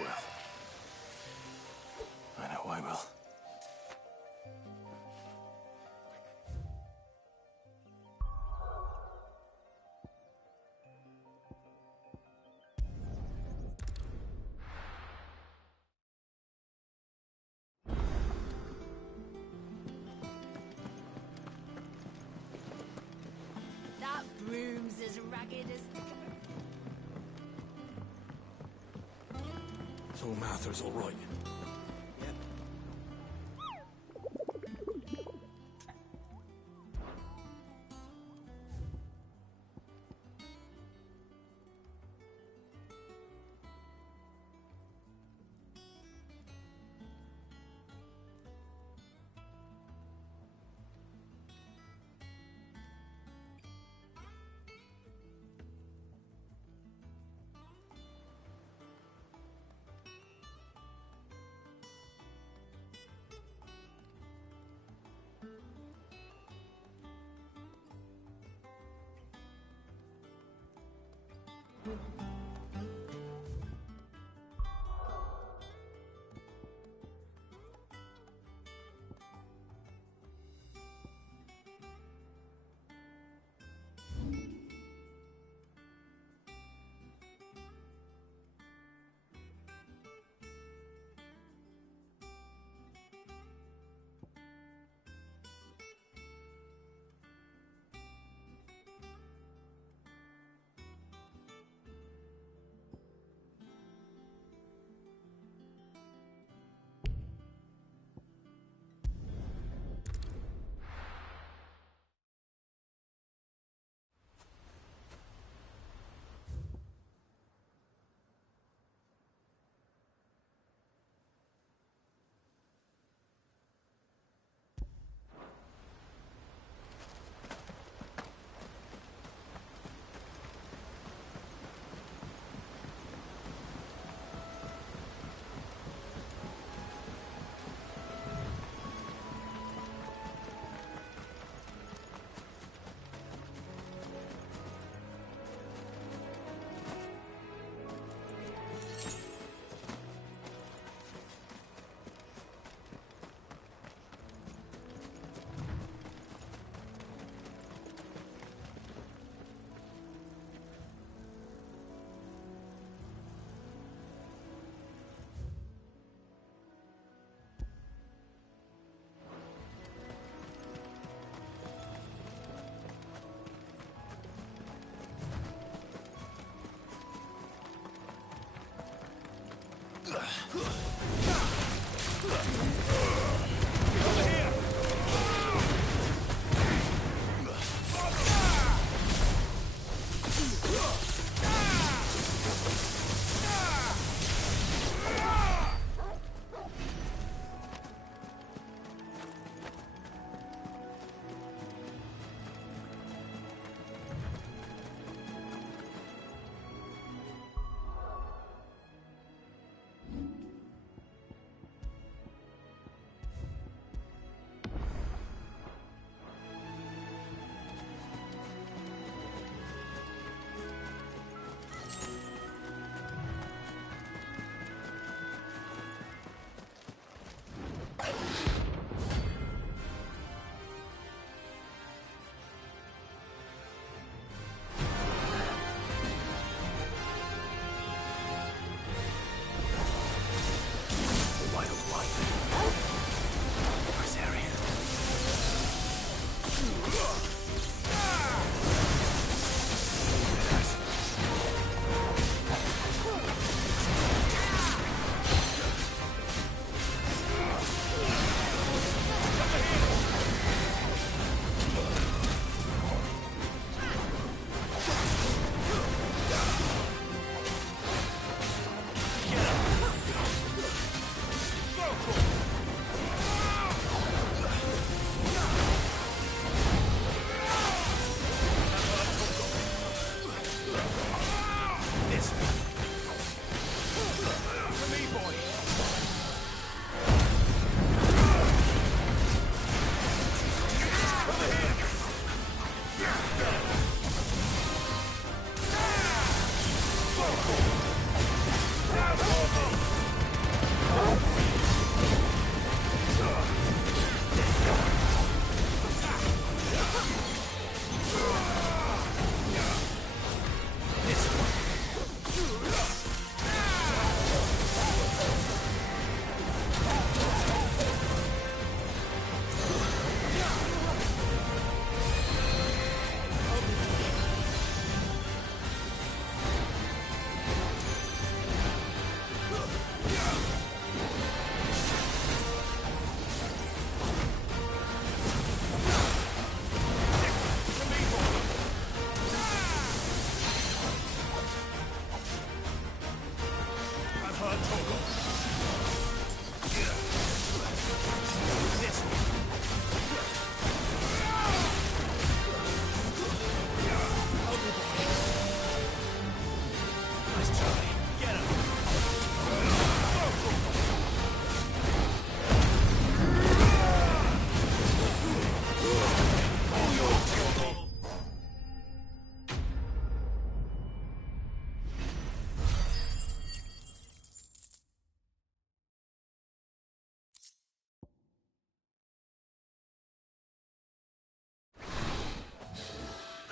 Well, I know I will. That broom's as ragged as... So Mather's all right. Yep.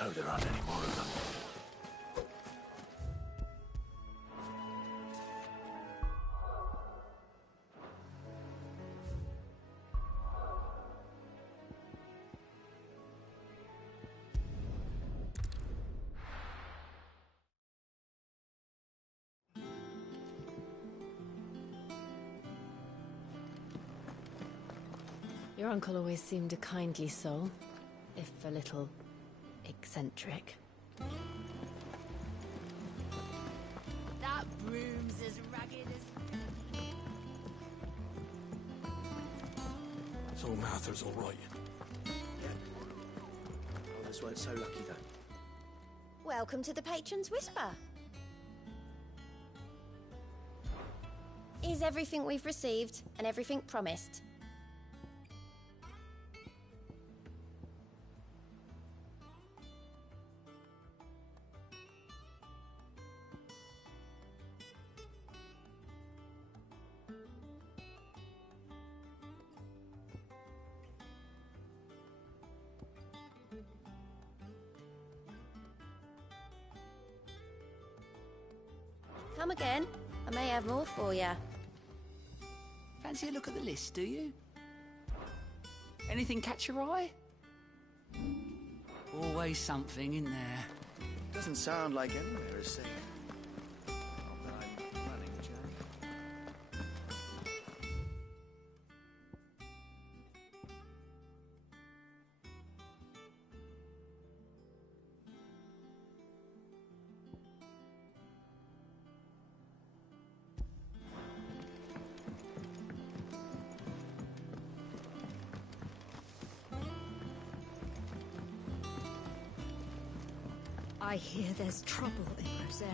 know there aren't any more of them. Your uncle always seemed a kindly soul, if a little eccentric. That broom's as ragged as... So Mather's all right. Yeah. Others weren't so lucky, though. Welcome to the Patron's Whisper. Is everything we've received and everything promised? Come again. I may have more for you. Fancy a look at the list, do you? Anything catch your eye? Always something in there. Doesn't sound like anywhere is safe. Not that I'm planning a journey. I hear there's trouble in Rosaria.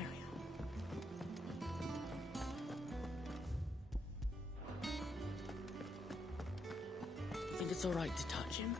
You think it's all right to touch him?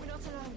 We're not alone.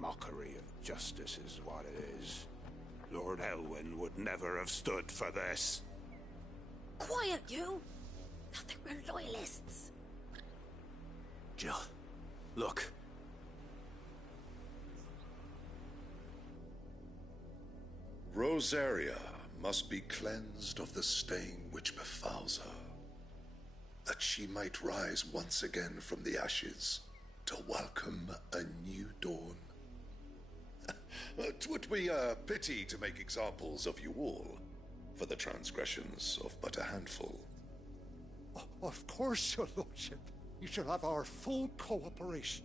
Mockery of justice is what it is. Lord Elwyn would never have stood for this. Quiet, you! Thought they were loyalists. Jill, look. Rosaria must be cleansed of the stain which befouls her, that she might rise once again from the ashes to welcome a new dawn. 'Twould be a pity to make examples of you all for the transgressions of but a handful. Of course, your lordship. You shall have our full cooperation.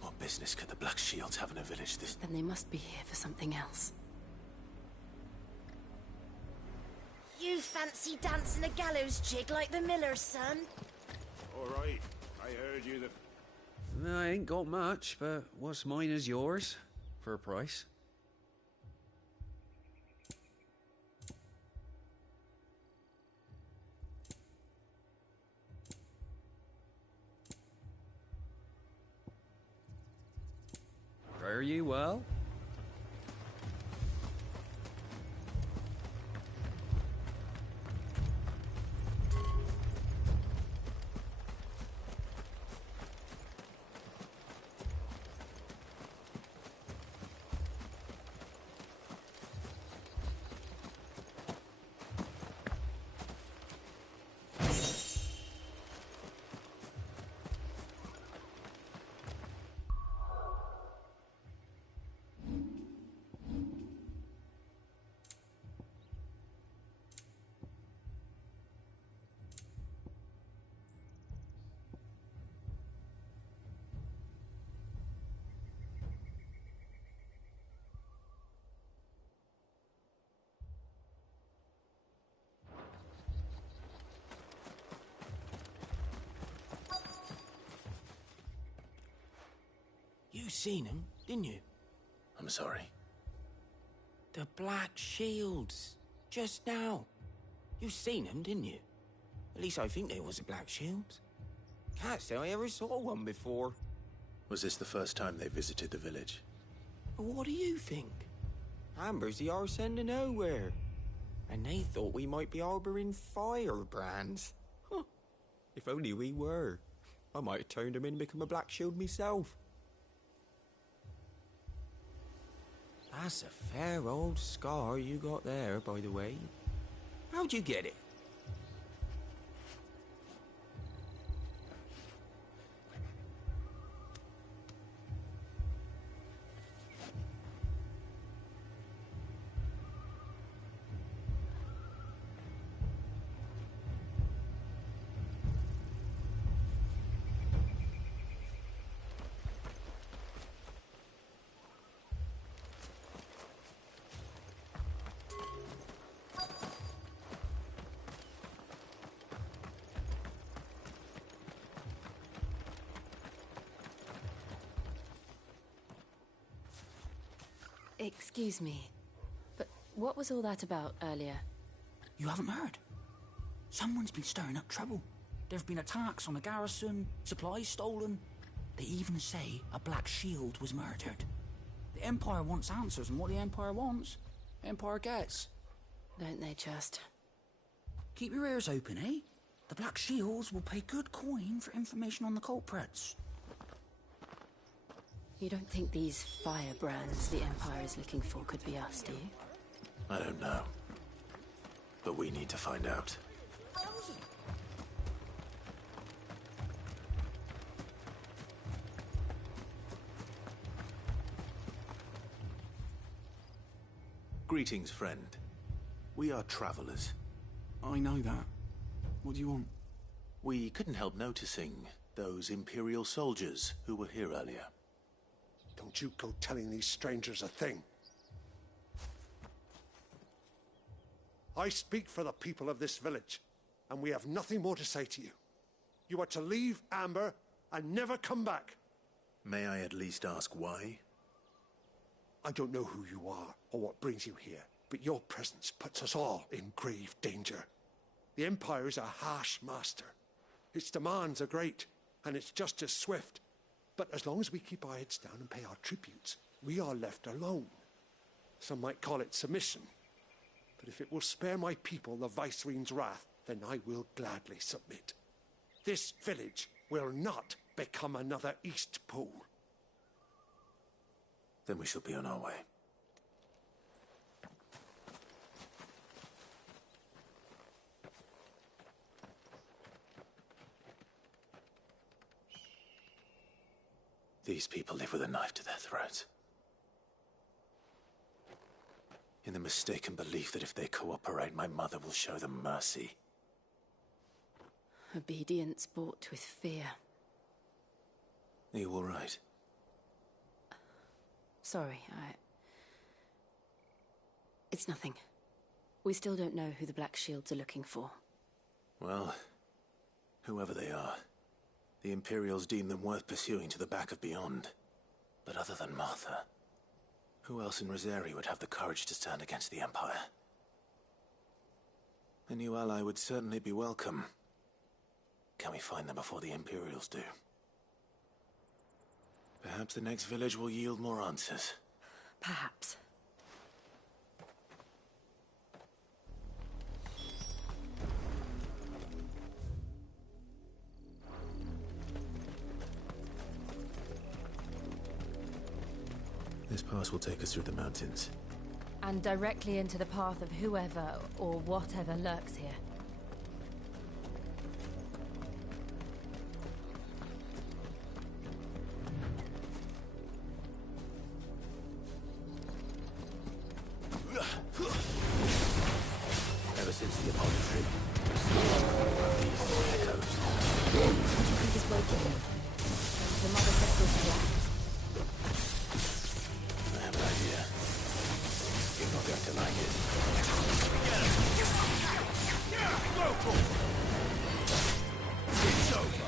What business could the Black Shields have in a village this... Then they must be here for something else. You fancy dancing a gallows jig like the miller's son? All right, I heard you the... I ain't got much, but what's mine is yours, for a price. Fare ye well? You seen him, didn't you? I'm sorry. The Black Shields. Just now. You seen them, didn't you? At least I think they was the Black Shields. Can't say I ever saw one before. Was this the first time they visited the village? But what do you think? Amber's the arse end of nowhere. And they thought we might be harbouring firebrands. Huh. If only we were. I might have turned them in and become a Black Shield myself. That's a fair old scar you got there, by the way. How'd you get it? Excuse me, but what was all that about earlier? You haven't heard? Someone's been stirring up trouble. There have been attacks on the garrison, supplies stolen. They even say a Black Shield was murdered. The Empire wants answers, and what the Empire wants, Empire gets. Don't they just? Keep your ears open, eh? The Black Shields will pay good coin for information on the culprits. You don't think these firebrands the Empire is looking for could be us, do you? I don't know. But we need to find out. Greetings, friend. We are travelers. I know that. What do you want? We couldn't help noticing those Imperial soldiers who were here earlier. Don't you go telling these strangers a thing. I speak for the people of this village, and we have nothing more to say to you. You are to leave Amber and never come back. May I at least ask why? I don't know who you are or what brings you here, but your presence puts us all in grave danger. The Empire is a harsh master. Its demands are great, and it's just as swift. But as long as we keep our heads down and pay our tributes, we are left alone. Some might call it submission. But if it will spare my people the Viceroy's wrath, then I will gladly submit. This village will not become another East Pool. Then we shall be on our way. These people live with a knife to their throats. In the mistaken belief that if they cooperate, my mother will show them mercy. Obedience bought with fear. Are you all right? Sorry, It's nothing. We still don't know who the Black Shields are looking for. Well, whoever they are, the Imperials deem them worth pursuing to the back of beyond. But other than Martha, who else in Rosari would have the courage to stand against the Empire? A new ally would certainly be welcome. Can we find them before the Imperials do? Perhaps the next village will yield more answers. Perhaps. This pass will take us through the mountains. And directly into the path of whoever or whatever lurks here. Ever since the Apollo trip, these echoes. What do you think is waking him? The mother crystal's collapsed. I have an idea. You're not going to like it. It's over.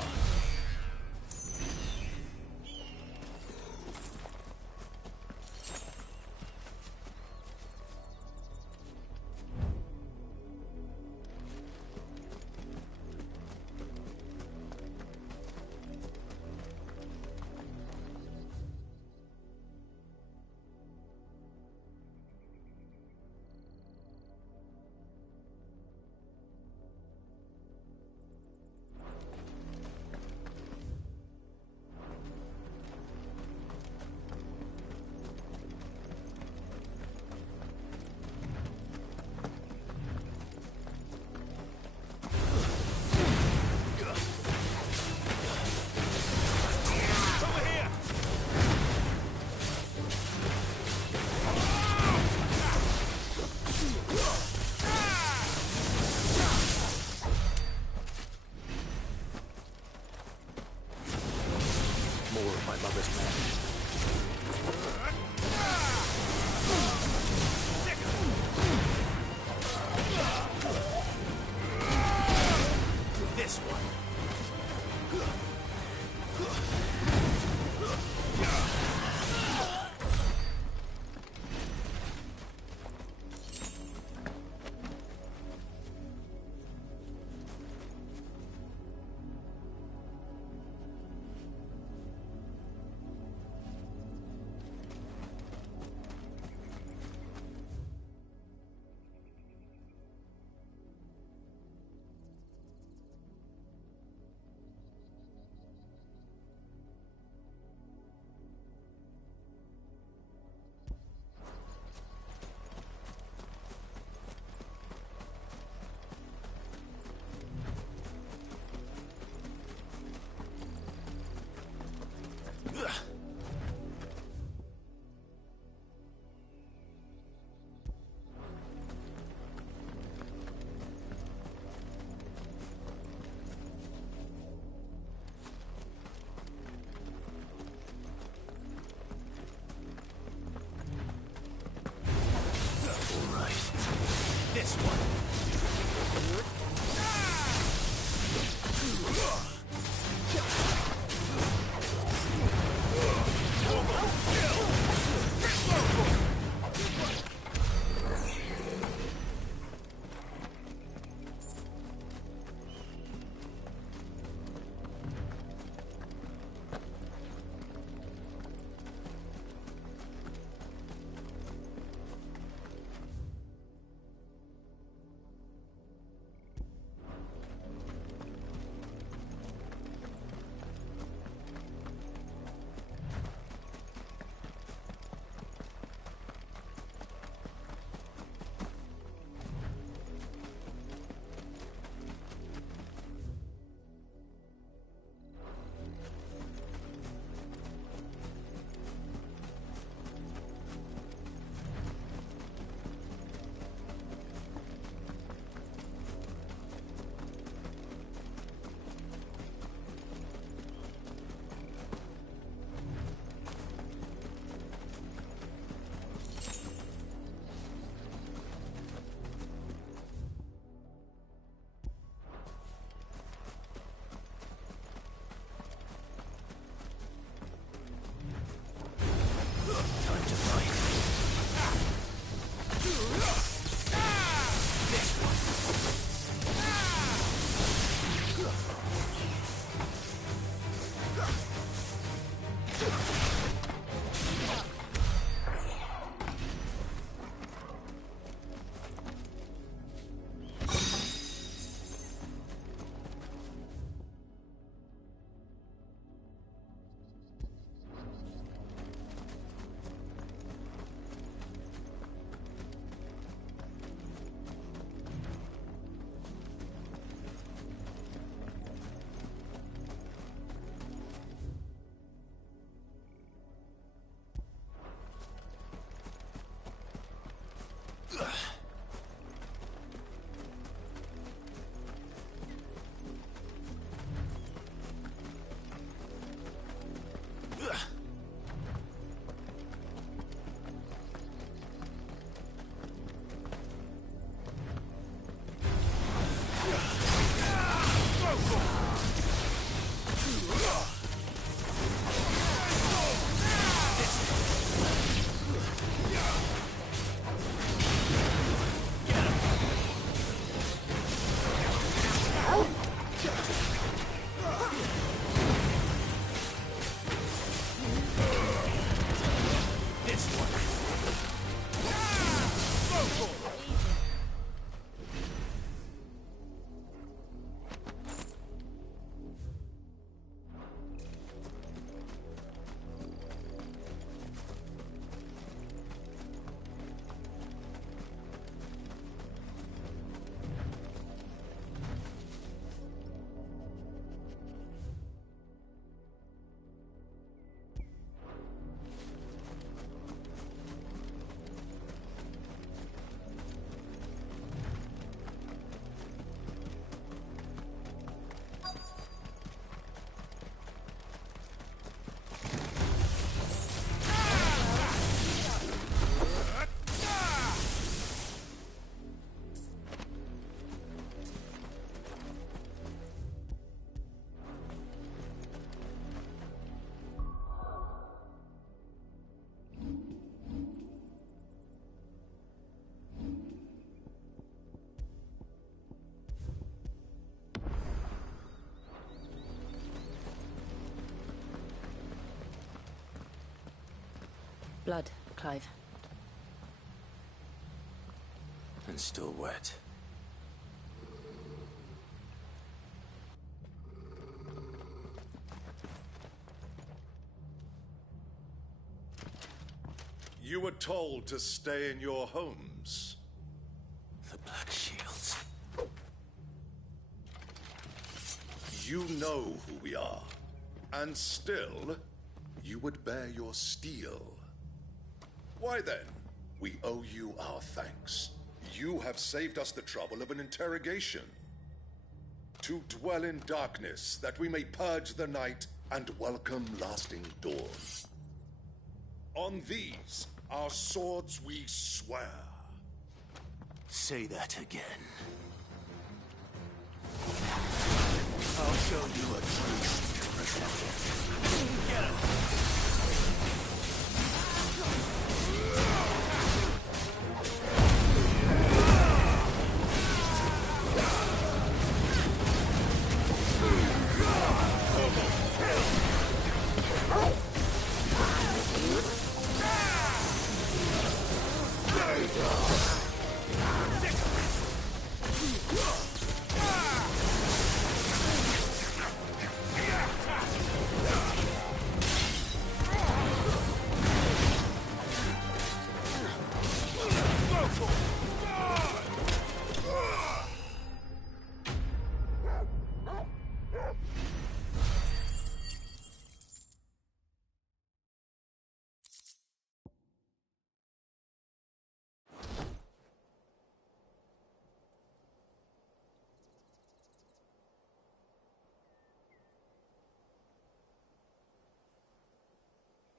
blood, Clive. And still wet. You were told to stay in your homes. The Black Shields. You know who we are. And still, you would bear your steel. Why then? We owe you our thanks. You have saved us the trouble of an interrogation. To dwell in darkness, that we may purge the night and welcome lasting dawn. On these, our swords we swear. Say that again. I'll show you a truth. Get him!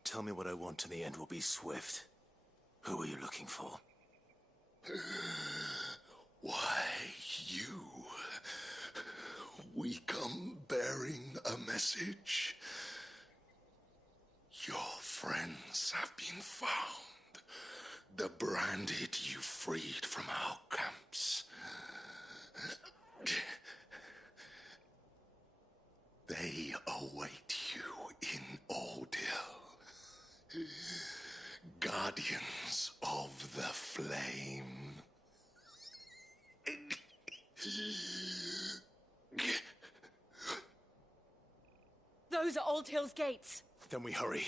Tell me what I want and the end will be swift. Who are you looking for? Why, you. We come bearing a message. Your friends have been found. The branded you freed from our camps. They await you in Ordeal. Guardians of the Flame. Those are Old Hill's gates. Then we hurry.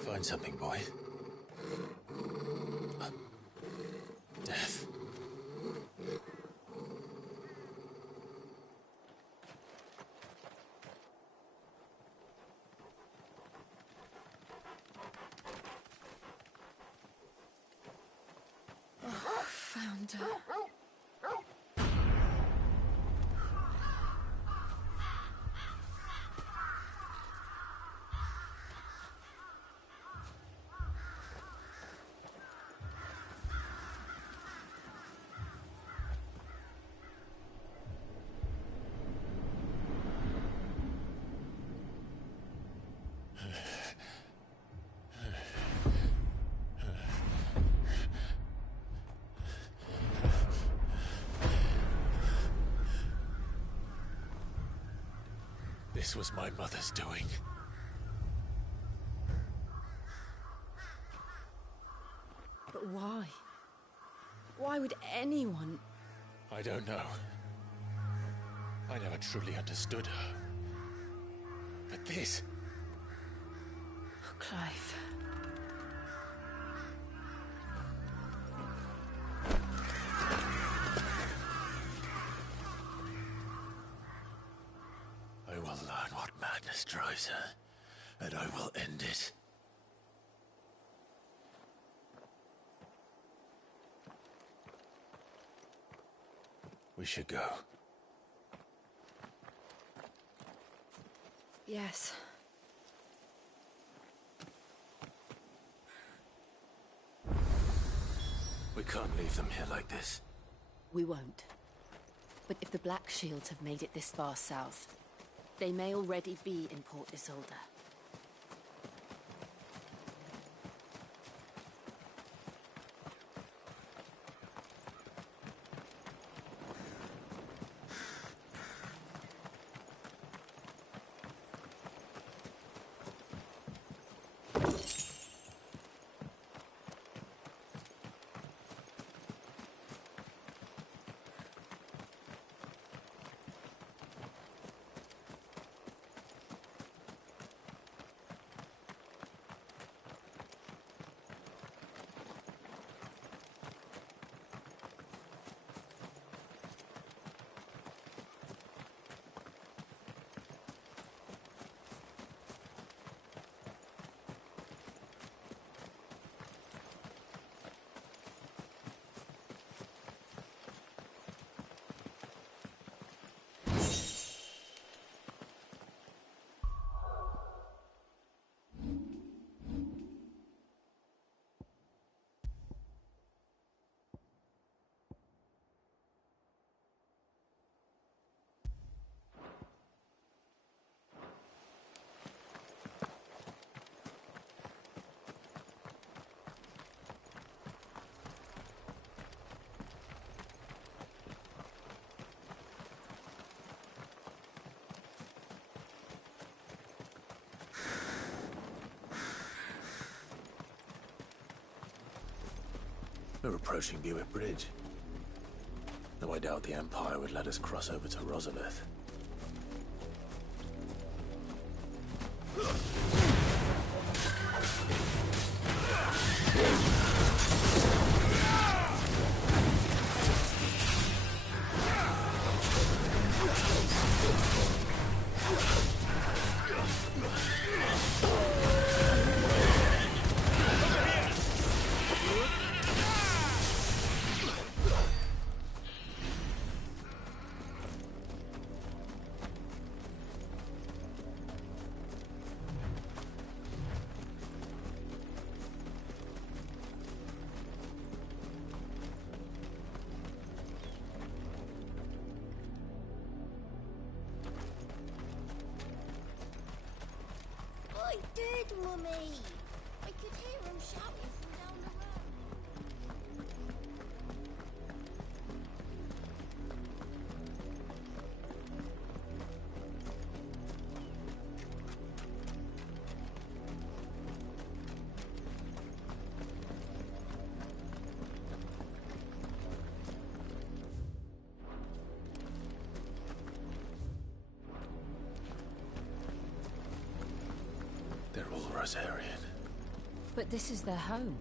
Find something, boy. Death. Found her. This was my mother's doing. But why? Why would anyone... I don't know. I never truly understood her. But this... Oh, Clive. I will learn what madness drives her, and I will end it. We should go. Yes. We can't leave them here like this. We won't. But if the Black Shields have made it this far south, they may already be in Port Isolde. We're approaching Buick Bridge. Though I doubt the Empire would let us cross over to Rosalith. I did, Mummy. I could hear him shouting from down the road. They're all Rosarian. But this is their home.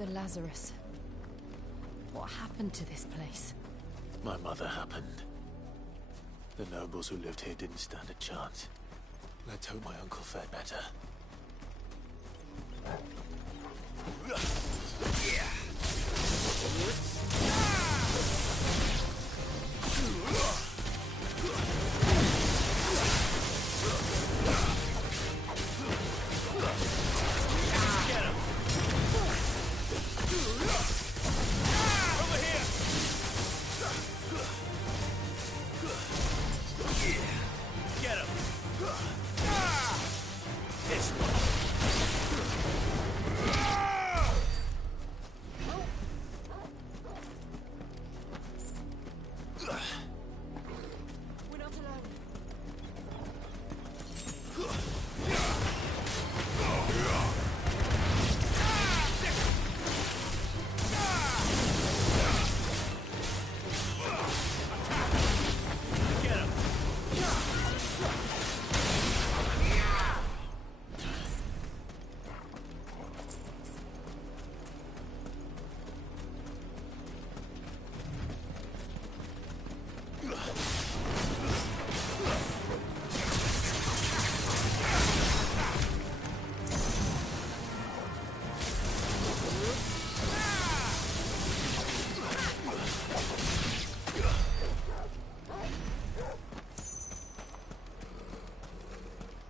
The Lazarus. What happened to this place? My mother happened. The nobles who lived here didn't stand a chance. Let's hope my uncle fared better.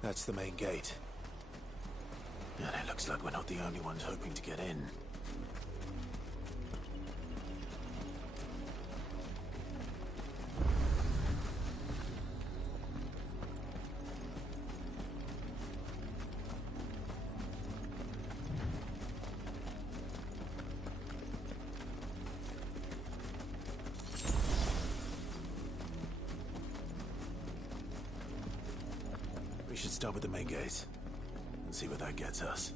That's the main gate. And it looks like we're not the only ones hoping to get in. We should start with the main gate and see where that gets us.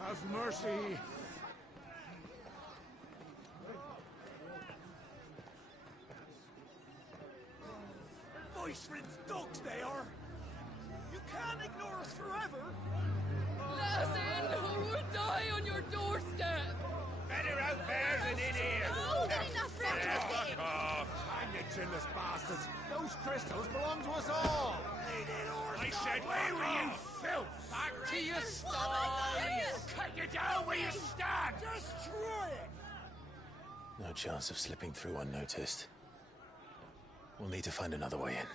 Have mercy. Viceroy's dogs they are! You can't ignore us forever! Let us in, or we'll die on your doorstep! Better out there than in here. Oh, enough for Fuck off. Hang you chinless bastards. Those crystals belong to us all. I said, where were you, filth? Back to your sties. Cut you down where you stand. Destroy it! No chance of slipping through unnoticed. We'll need to find another way in.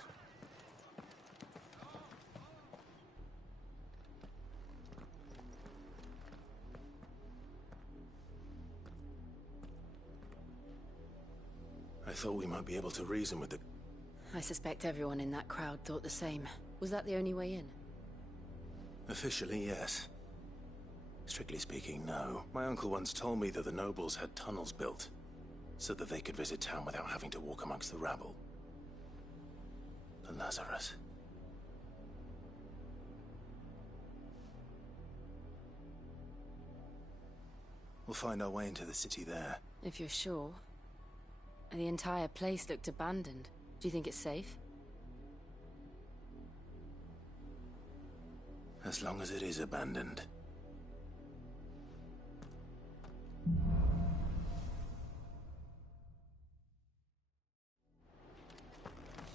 I thought we might be able to reason with the... I suspect everyone in that crowd thought the same. Was that the only way in? Officially, yes. Strictly speaking, no. My uncle once told me that the nobles had tunnels built, so that they could visit town without having to walk amongst the rabble. The Lazarus. We'll find our way into the city there. If you're sure. The entire place looked abandoned. Do you think it's safe? As long as it is abandoned.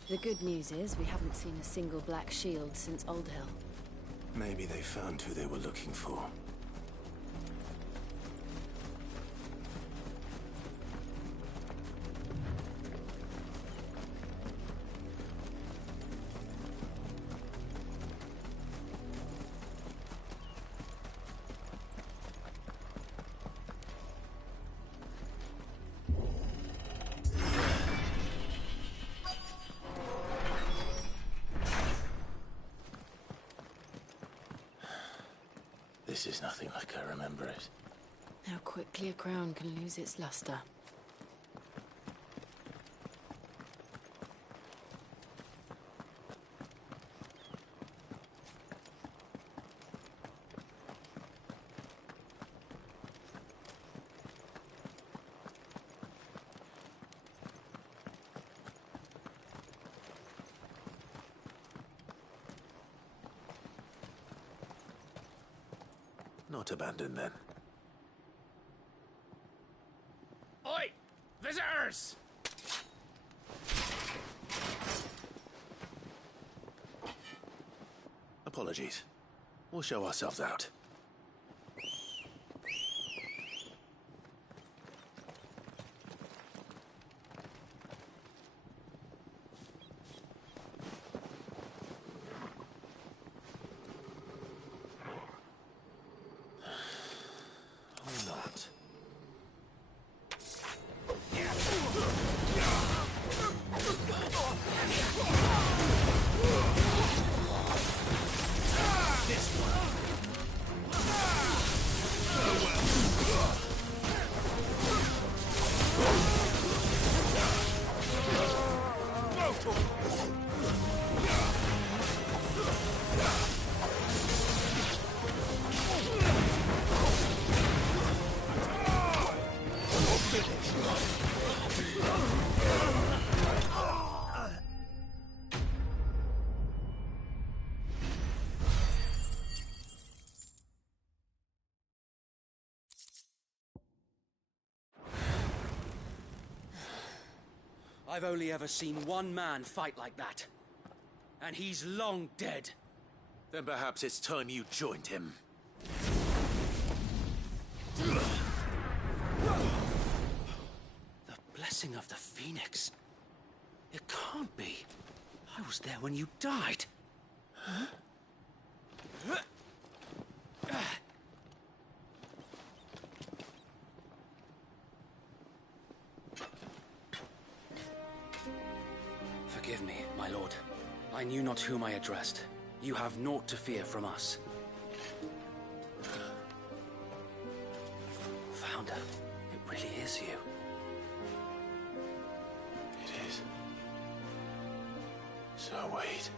The good news is we haven't seen a single black shield since Old Hill. Maybe they found who they were looking for. This is nothing like I remember it. How quickly a crown can lose its luster. Not abandoned, then. Oi! Visitors! Apologies. We'll show ourselves out. Or not. I've only ever seen one man fight like that. And he's long dead. Then perhaps it's time you joined him. The blessing of the Phoenix. It can't be. I was there when you died. Huh? Forgive me, my lord. I knew not whom I addressed. You have naught to fear from us. Founder, it really is you. It is. So wait.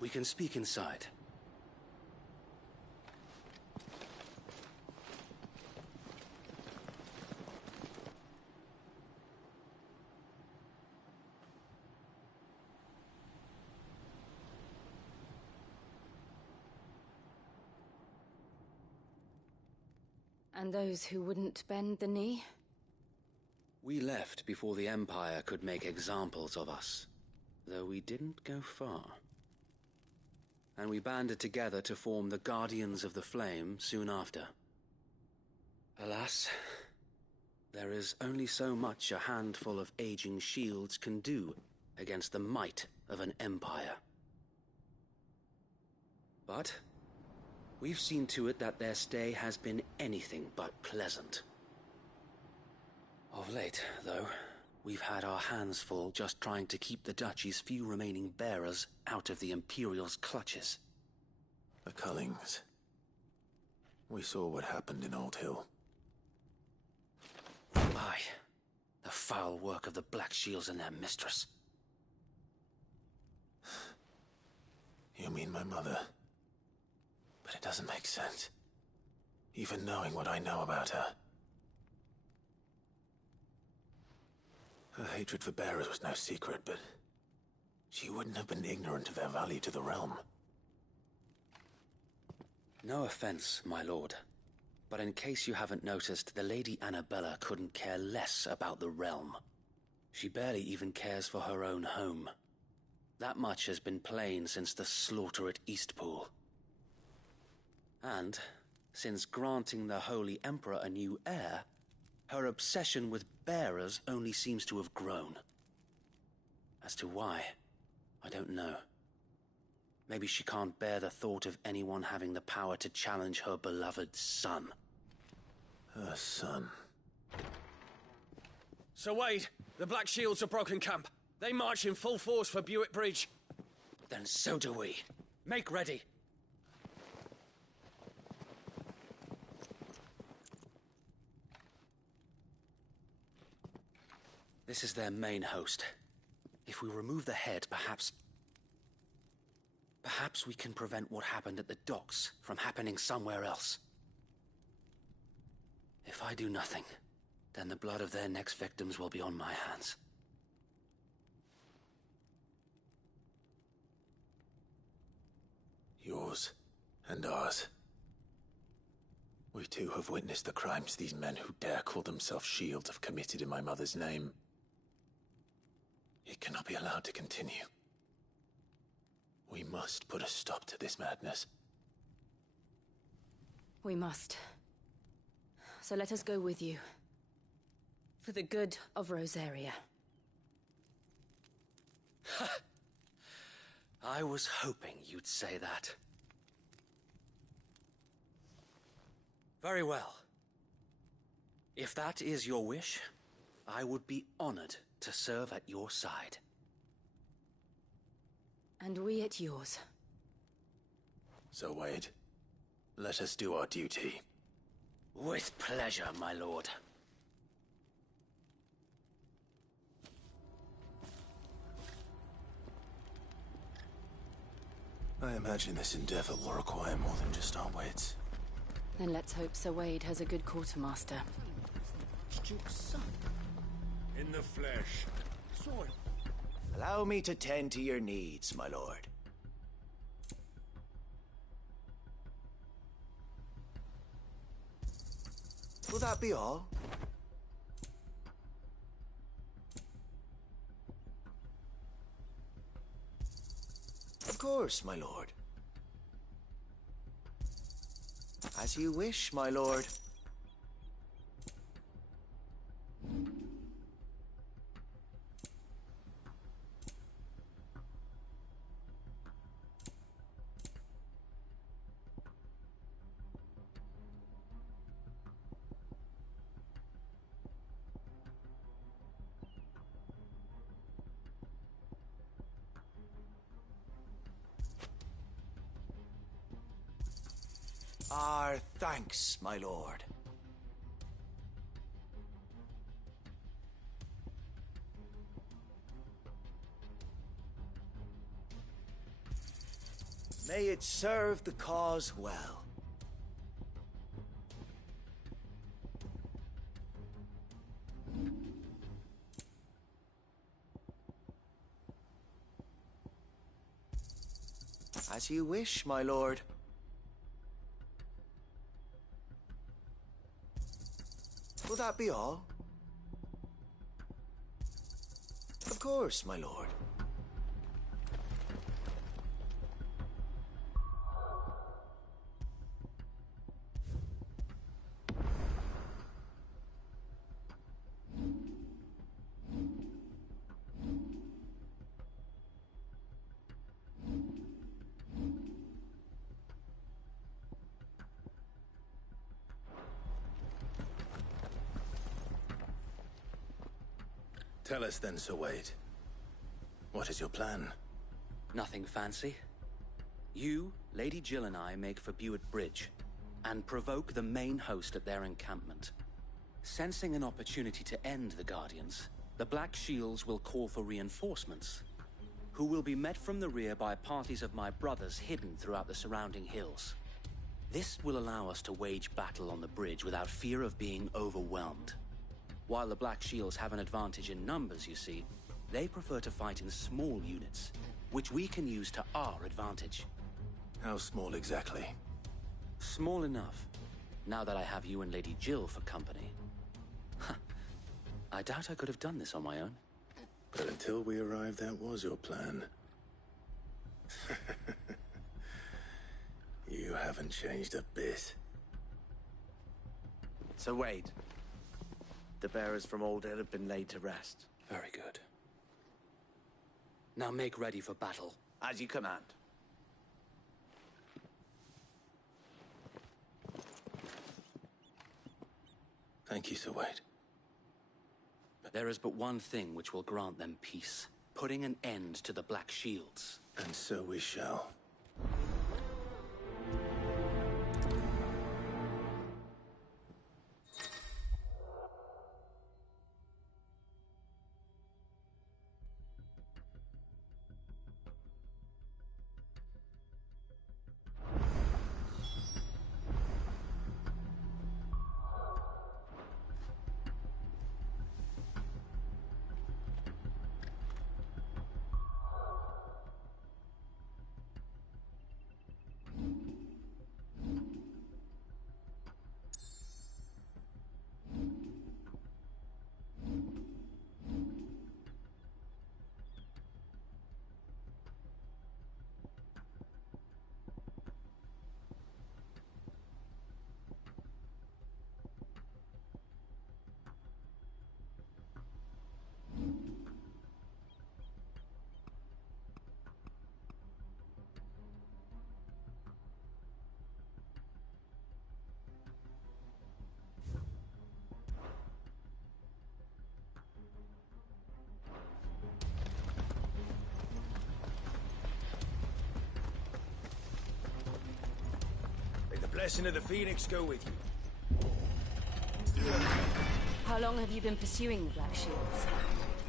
We can speak inside. And those who wouldn't bend the knee? We left before the Empire could make examples of us, though we didn't go far. And we banded together to form the Guardians of the Flame soon after. Alas, there is only so much a handful of aging shields can do against the might of an empire. But we've seen to it that their stay has been anything but pleasant. Of late, though, we've had our hands full just trying to keep the Duchy's few remaining bearers out of the Imperial's clutches. The Cullings. We saw what happened in Old Hill. Aye. The foul work of the Black Shields and their mistress. You mean my mother? But it doesn't make sense. Even knowing what I know about her. Her hatred for bearers was no secret, but she wouldn't have been ignorant of their value to the realm. No offense, my lord, but in case you haven't noticed, the Lady Annabella couldn't care less about the realm. She barely even cares for her own home. That much has been plain since the slaughter at Eastpool. And, since granting the Holy Emperor a new heir, her obsession with bearers only seems to have grown. As to why, I don't know. Maybe she can't bear the thought of anyone having the power to challenge her beloved son. Her son. Sir Wade, the Black Shields have broken camp. They march in full force for Buick Bridge. Then so do we. Make ready. This is their main host. If we remove the head, perhaps we can prevent what happened at the docks from happening somewhere else. If I do nothing, then the blood of their next victims will be on my hands. Yours and ours. We too have witnessed the crimes these men who dare call themselves shields have committed in my mother's name. It cannot be allowed to continue. We must put a stop to this madness. We must. So let us go with you. For the good of Rosaria. I was hoping you'd say that. Very well. If that is your wish, I would be honored to serve at your side. And we at yours. So, Wade, let us do our duty. With pleasure, my lord. I imagine this endeavor will require more than just our wits. Then let's hope Sir Wade has a good quartermaster. In the flesh. Sword. Allow me to tend to your needs, my lord. Will that be all? Of course, my lord. As you wish, my lord. Our thanks, my lord. May it serve the cause well. As you wish, my lord. Will that be all? Of course, my lord. Tell us then, Sir Wade. What is your plan? Nothing fancy. You, Lady Jill and I make for Buick Bridge, and provoke the main host at their encampment. Sensing an opportunity to end the Guardians, the Black Shields will call for reinforcements, who will be met from the rear by parties of my brothers hidden throughout the surrounding hills. This will allow us to wage battle on the bridge without fear of being overwhelmed. While the Black Shields have an advantage in numbers, you see, they prefer to fight in small units, which we can use to our advantage. How small exactly? Small enough, now that I have you and Lady Jill for company. I doubt I could have done this on my own. But until we arrived, that was your plan. You haven't changed a bit. Sir Wade, the bearers from Oldale have been laid to rest. Very good. Now make ready for battle. As you command. Thank you, Sir Wade. But there is but one thing which will grant them peace. Putting an end to the Black Shields. And so we shall. May the blessing of the Phoenix go with you. How long have you been pursuing the Black Shields?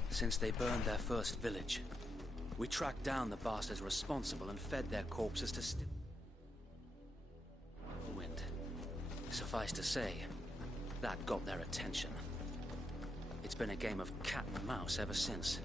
Since they burned their first village, we tracked down the bastards responsible and fed their corpses to wind. Suffice to say, that got their attention. It's been a game of cat and mouse ever since.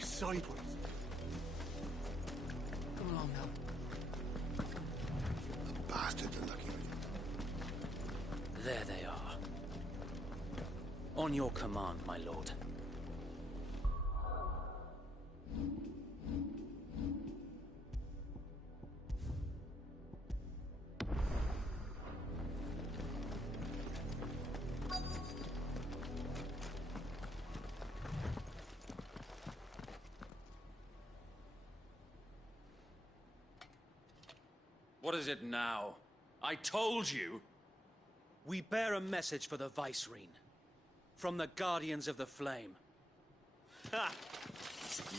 Sideways. Come along now. The bastards are lucky. There they are. On your command, my lord. What is it now? I told you! We bear a message for the Vicereine. From the Guardians of the Flame. Ha!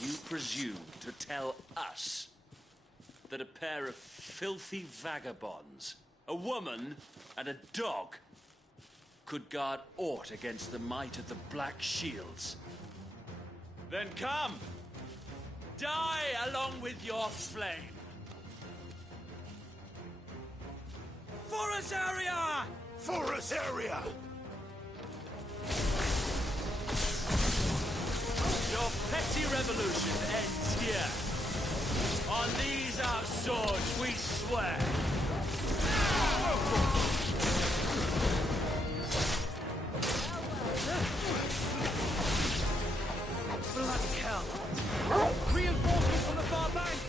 You presume to tell us that a pair of filthy vagabonds, a woman and a dog, could guard aught against the might of the Black Shields? Then come! Die along with your flame! For us area! For us area! Your petty revolution ends here. On these our swords we swear. Bloody hell! Reinforcements from the far bank!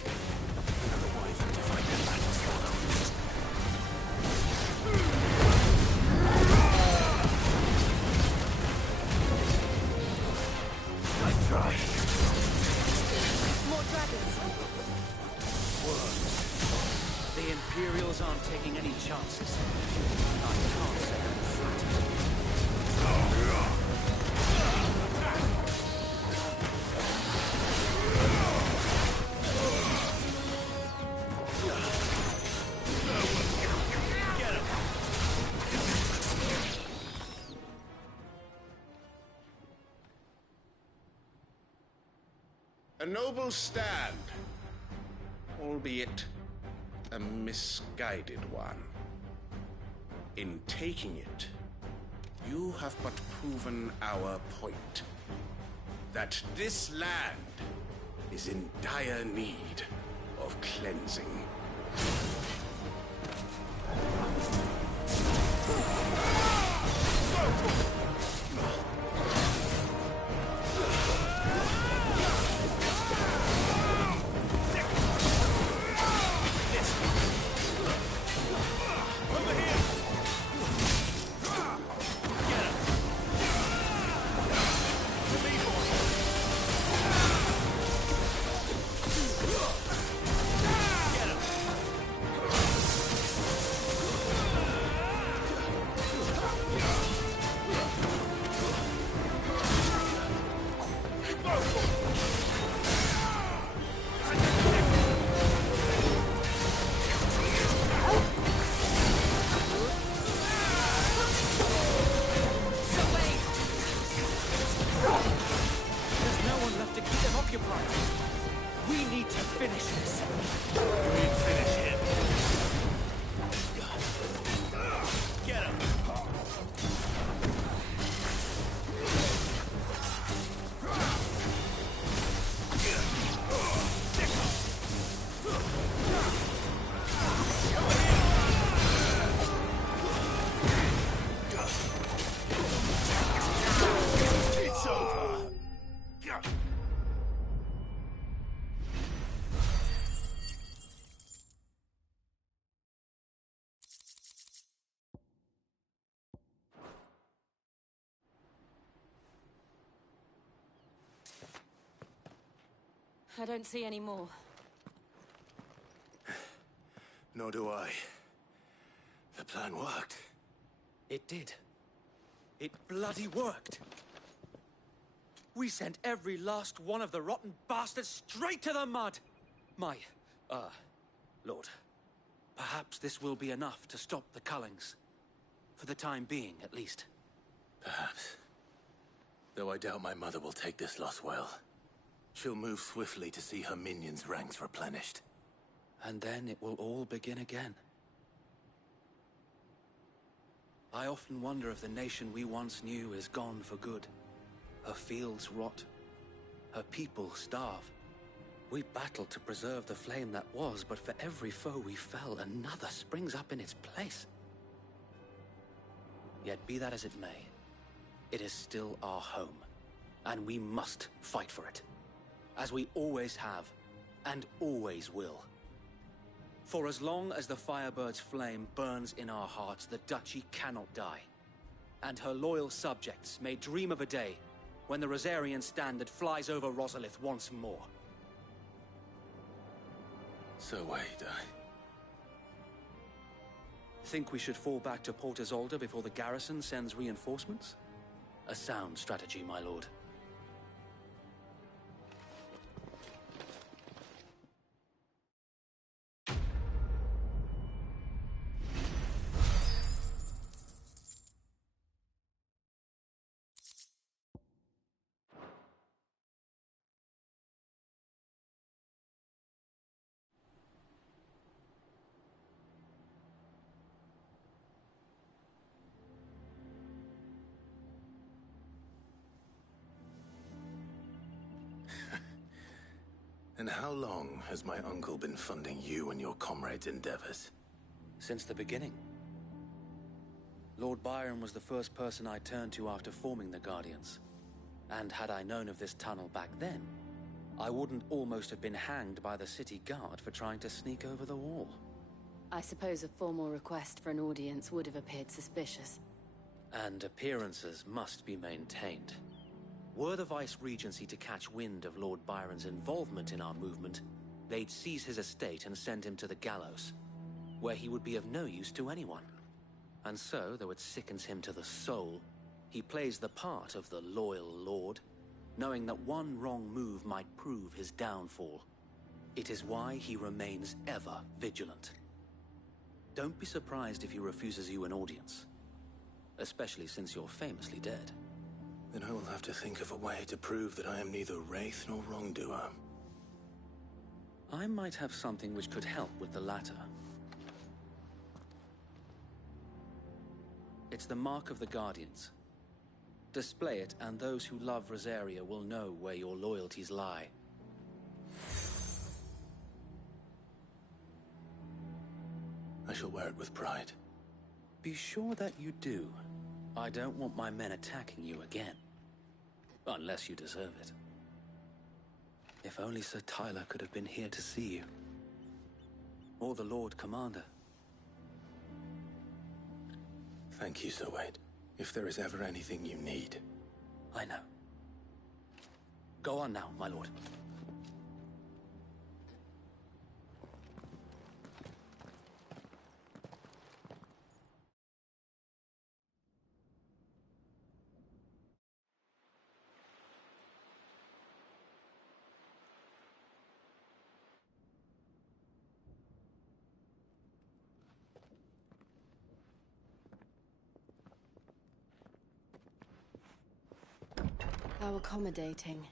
Nice try. More dragons. The Imperials aren't taking any chances. I can't say I'm flattered. A noble stand, albeit a misguided one. In taking it, you have but proven our point. That this land is in dire need of cleansing. I don't see any more. Nor do I. The plan worked. It did. It bloody worked. We sent every last one of the rotten bastards straight to the mud! Lord, perhaps this will be enough to stop the Cullings. For the time being, at least. Perhaps. Though I doubt my mother will take this loss well. She'll move swiftly to see her minions' ranks replenished. And then it will all begin again. I often wonder if the nation we once knew is gone for good. Her fields rot. Her people starve. We battled to preserve the flame that was, but for every foe we fell, another springs up in its place. Yet be that as it may, it is still our home, and we must fight for it. As we always have, and always will. For as long as the Firebird's flame burns in our hearts, the Duchy cannot die. And her loyal subjects may dream of a day when the Rosarian standard flies over Rosalith once more. So wait, Think we should fall back to Port Isolde before the garrison sends reinforcements? A sound strategy, my lord. And how long has my uncle been funding you and your comrades' endeavors? Since the beginning. Lord Byron was the first person I turned to after forming the Guardians. And had I known of this tunnel back then, I wouldn't almost have been hanged by the city guard for trying to sneak over the wall. I suppose a formal request for an audience would have appeared suspicious. And appearances must be maintained. Were the Vice-Regency to catch wind of Lord Byron's involvement in our movement, they'd seize his estate and send him to the gallows, where he would be of no use to anyone. And so, though it sickens him to the soul, he plays the part of the loyal lord, knowing that one wrong move might prove his downfall. It is why he remains ever vigilant. Don't be surprised if he refuses you an audience, especially since you're famously dead. Then I will have to think of a way to prove that I am neither wraith nor wrongdoer. I might have something which could help with the latter. It's the mark of the Guardians. Display it, and those who love Rosaria will know where your loyalties lie. I shall wear it with pride. Be sure that you do. I don't want my men attacking you again. Unless you deserve it. If only Sir Tyler could have been here to see you. Or the Lord Commander. Thank you, Sir Wade. If there is ever anything you need. I know. Go on now, my lord. How accommodating.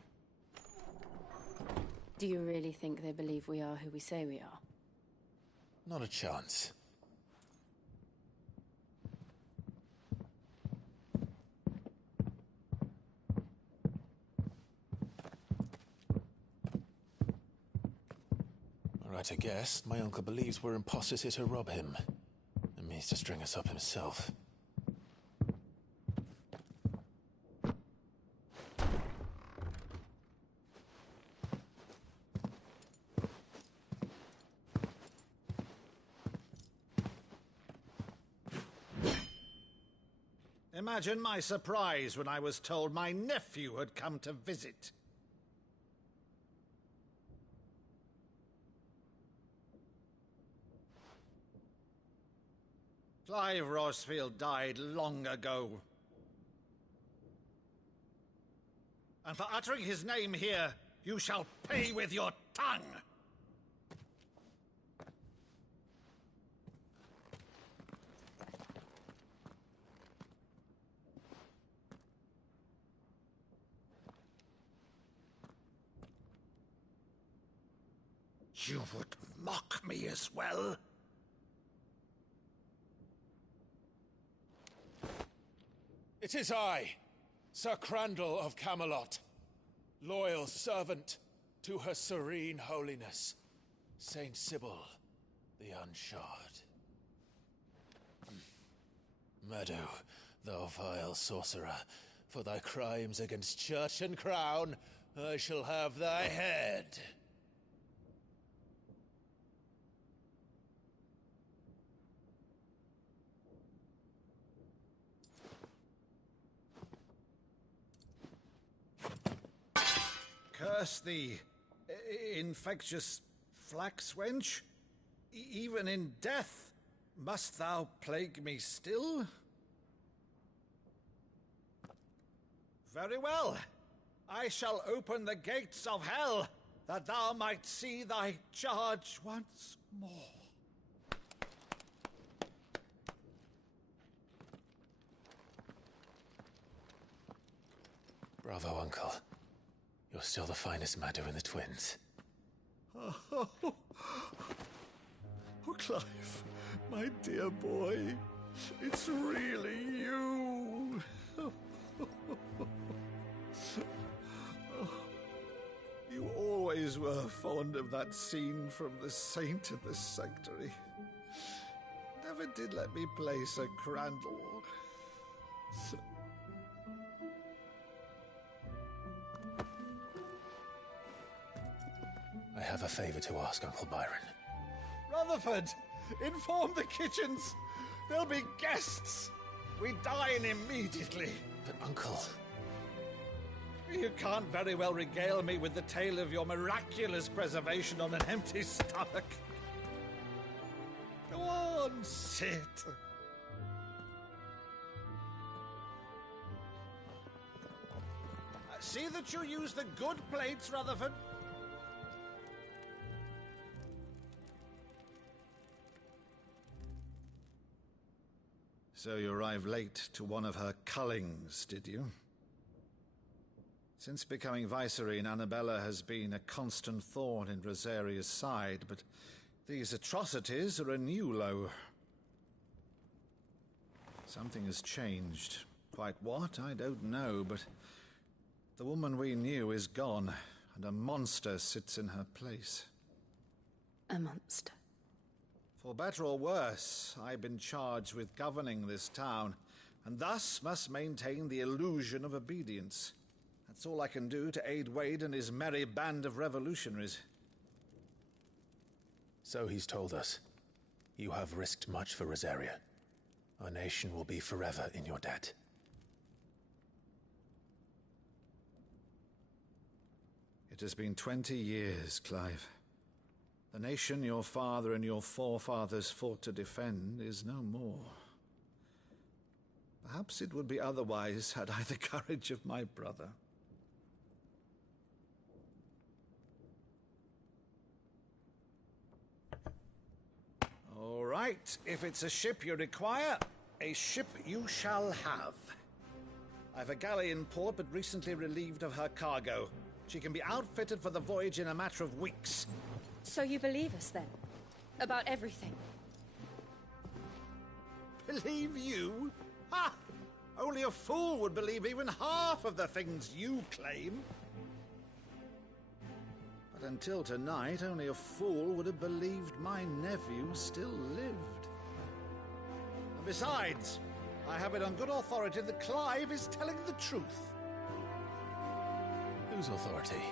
Do you really think they believe we are who we say we are? Not a chance. Right, I guess. My uncle believes we're imposters here to rob him. And means to string us up himself. Imagine my surprise when I was told my nephew had come to visit. Clive Rossfield died long ago. And for uttering his name here, you shall pay with your tongue! You would mock me as well? It is I, Sir Crandall of Camelot, loyal servant to Her Serene Holiness, Saint Sybil the Unshod. Meadow, thou vile sorcerer, for thy crimes against church and crown, I shall have thy head. Curse thee, infectious flax wench. Even in death, must thou plague me still? Very well. I shall open the gates of hell, that thou might see thy charge once more. Bravo, Uncle. You're still the finest Maddo in the twins. Oh, Clive, my dear boy, it's really you. You always were fond of that scene from The Saint of the Sanctuary. Never did let me play Sir Crandall. I have a favor to ask, Uncle Byron. Rutherford, inform the kitchens. There'll be guests. We dine immediately. But, Uncle... You can't very well regale me with the tale of your miraculous preservation on an empty stomach. Go on, sit. See that you use the good plates, Rutherford. So you arrived late to one of her cullings, did you? Since becoming Vicereine, Annabella has been a constant thorn in Rosaria's side, but these atrocities are a new low. Something has changed. Quite what, I don't know, but the woman we knew is gone, and a monster sits in her place. A monster? For better or worse, I've been charged with governing this town, and thus must maintain the illusion of obedience. That's all I can do to aid Wade and his merry band of revolutionaries. So he's told us. You have risked much for Rosaria. Our nation will be forever in your debt. It has been 20 years, Clive. The nation your father and your forefathers fought to defend is no more. Perhaps it would be otherwise had I the courage of my brother. All right, if it's a ship you require, a ship you shall have. I've a galley in port, but recently relieved of her cargo. She can be outfitted for the voyage in a matter of weeks. So you believe us, then? About everything? Believe you? Ha! Only a fool would believe even half of the things you claim. But until tonight, only a fool would have believed my nephew still lived. And besides, I have it on good authority that Clive is telling the truth. Whose authority?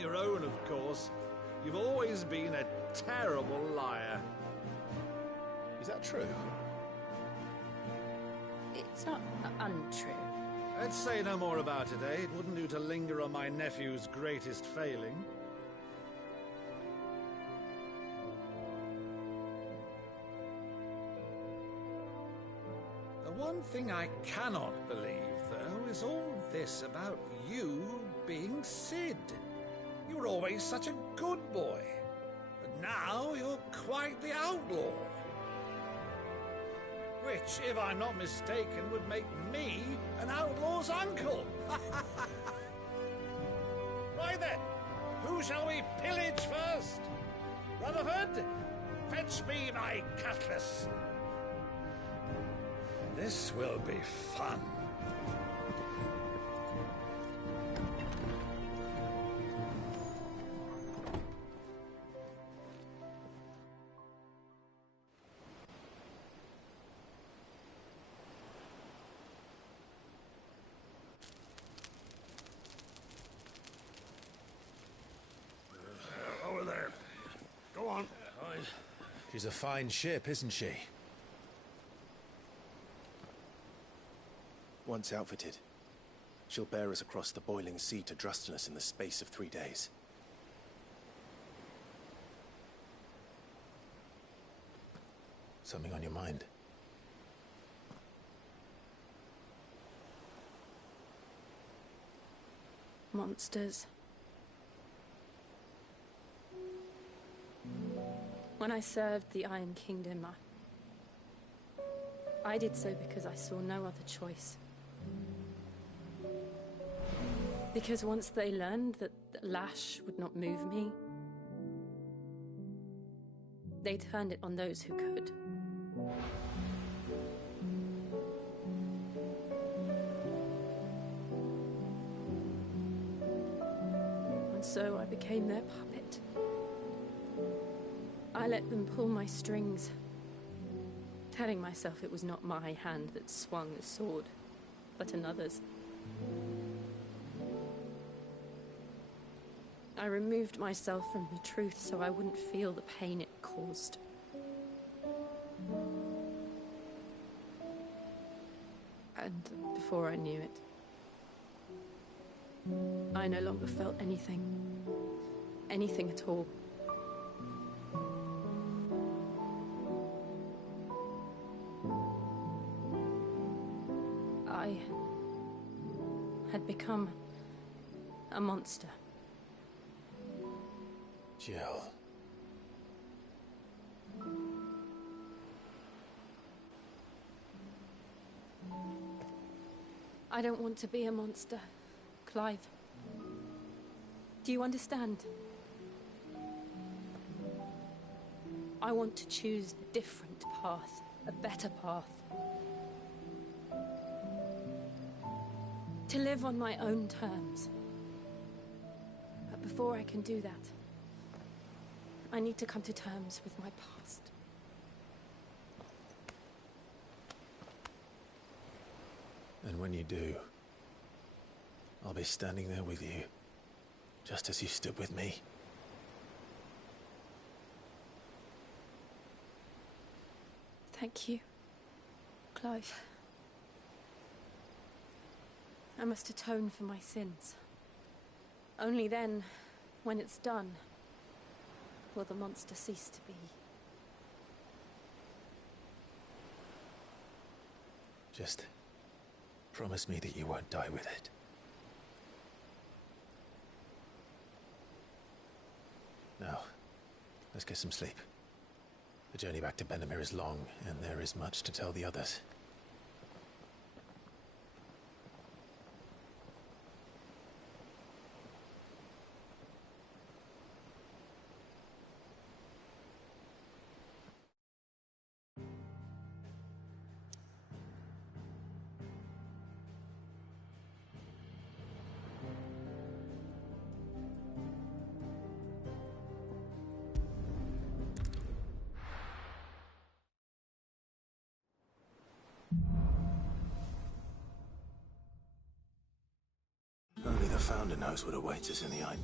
Your own, of course. You've always been a terrible liar. Is that true? It's not untrue. Let's say no more about it, eh? It wouldn't do to linger on my nephew's greatest failing. The one thing I cannot believe, though, is all this about you being Sid. You were always such a good boy, but now you're quite the outlaw. Which, if I'm not mistaken, would make me an outlaw's uncle. Right then, who shall we pillage first? Rutherford, fetch me my cutlass. This will be fun. Over there. Go on. She's a fine ship, isn't she? Once outfitted, she'll bear us across the boiling sea to Drustinus in the space of 3 days. Something on your mind? Monsters. When I served the Iron Kingdom, I did so because I saw no other choice. Because once they learned that the lash would not move me, they turned it on those who could. And so I became their puppet. I let them pull my strings, telling myself it was not my hand that swung the sword, but another's. I removed myself from the truth so I wouldn't feel the pain it caused. And before I knew it, I no longer felt anything. Anything at all. I had become a monster. Jill. I don't want to be a monster, Clive. Do you understand? I want to choose a different path, a better path. To live on my own terms. But before I can do that, I need to come to terms with my past. And when you do, I'll be standing there with you, just as you stood with me. Thank you, Clive. I must atone for my sins. Only then, when it's done, will the monster cease to be. Just promise me that you won't die with it. Now, let's get some sleep. The journey back to Benamir is long, and there is much to tell the others. Only the Founder knows what awaits us in the Ike.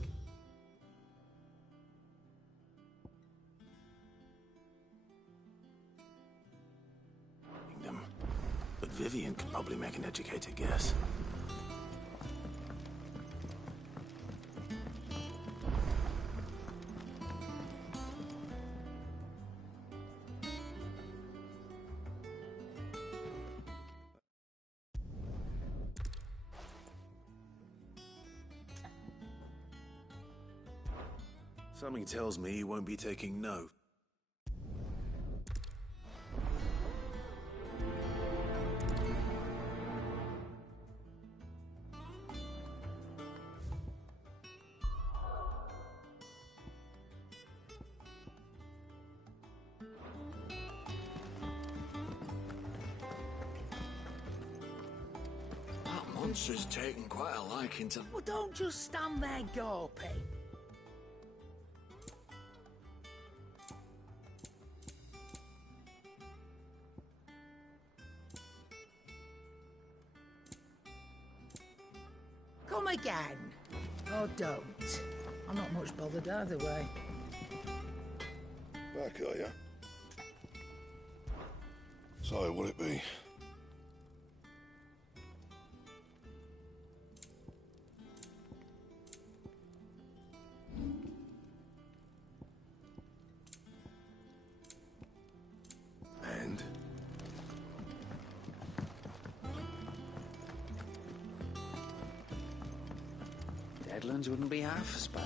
Kingdom. But Vivian could probably make an educated guess. Something tells me he won't be taking no. That monster's taken quite a liking to... Well, don't just stand there gawping. Come again. Or don't. I'm not much bothered either way. Back, are you? So, will it be? And? Deadlands wouldn't be half as bad.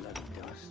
Bloody dust.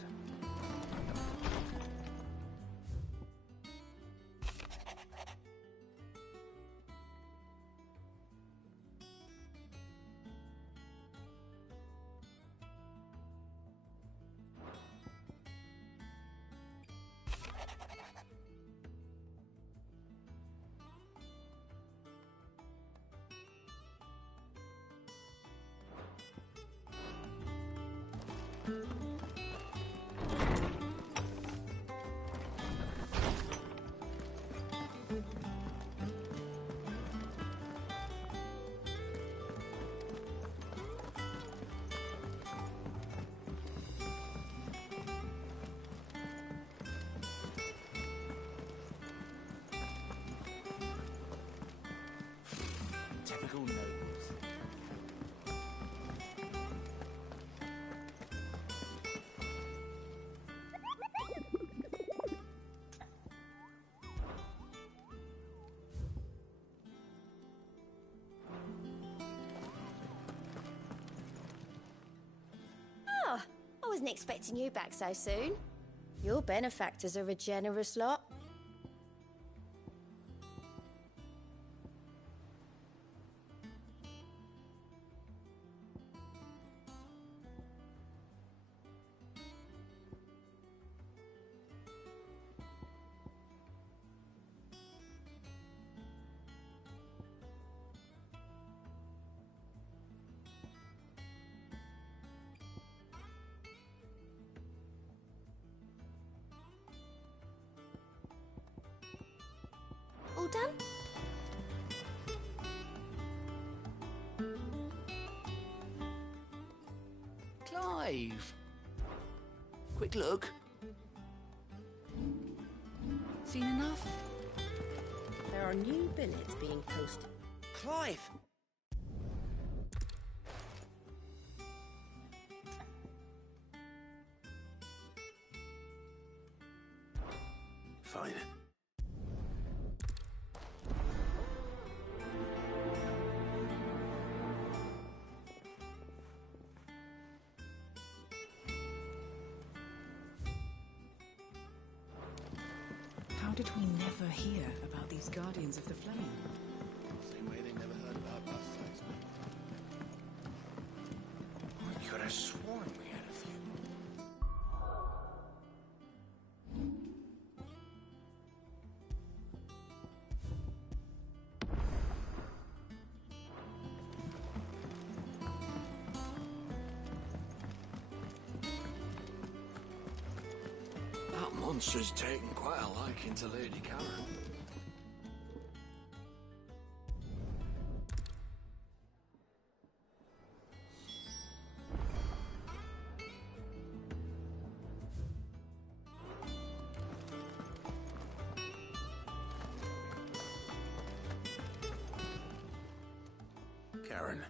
Typical nobles. Oh, I wasn't expecting you back so soon. Your benefactors are a generous lot. All done? Clive! Quick look. Seen enough? There are new billets being posted. Clive! Fine. How did we never hear about these Guardians of the Flame? Same way they never heard about us. I could have sworn we had a few. That monster's taken quite a liking to Lady Karen. Karen.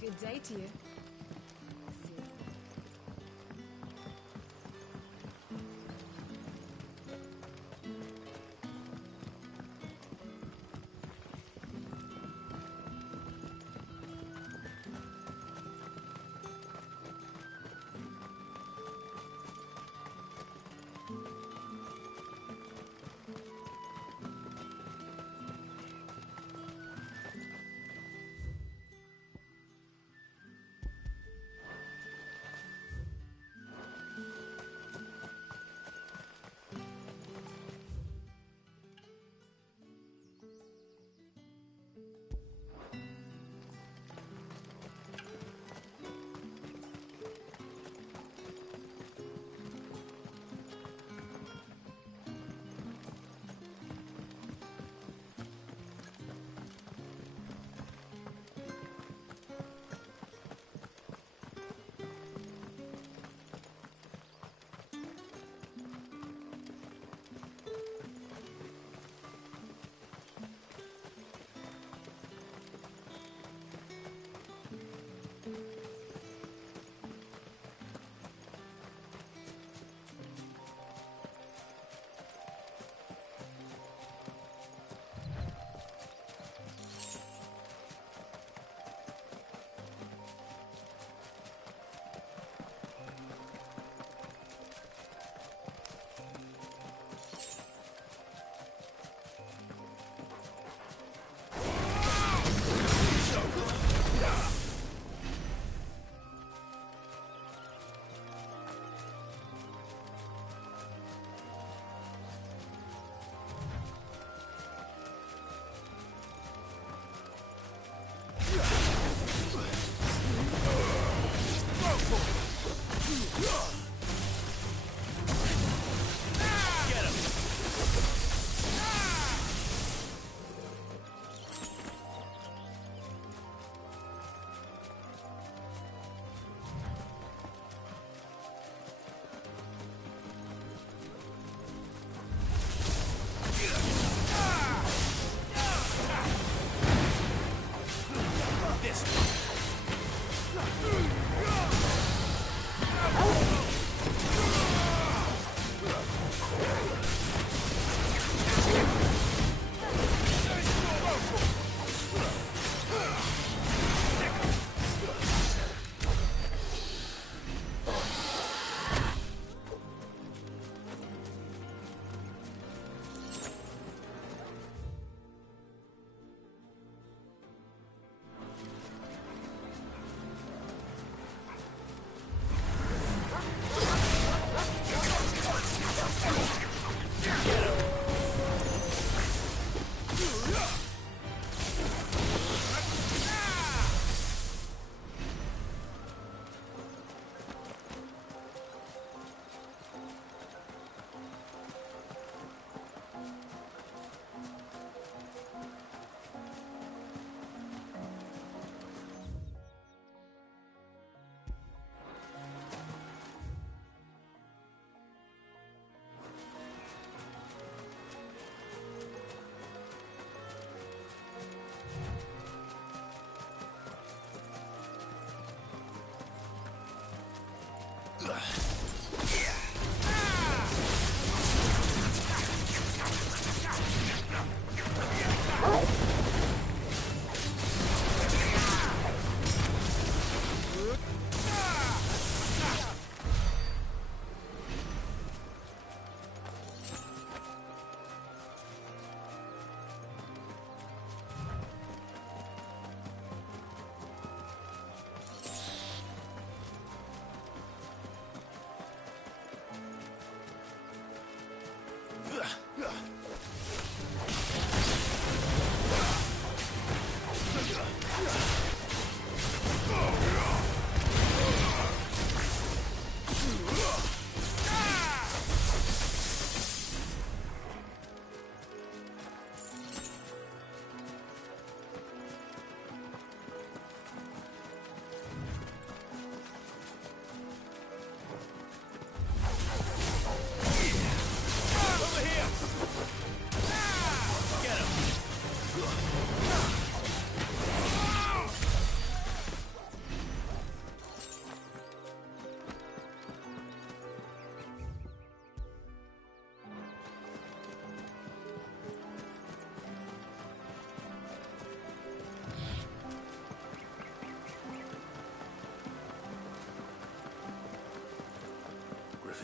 Good day to you.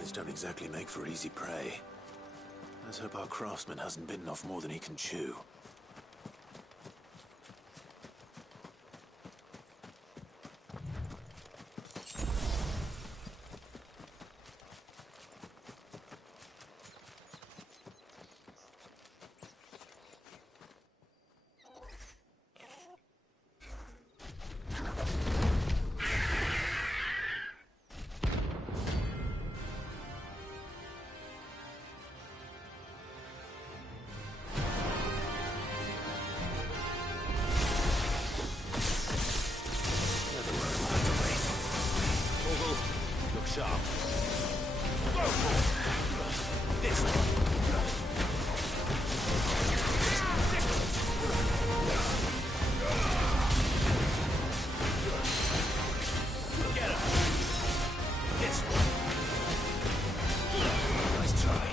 Shrimpers don't exactly make for easy prey. Let's hope our craftsman hasn't bitten off more than he can chew. Look sharp. This way. Get him. This way. Nice try.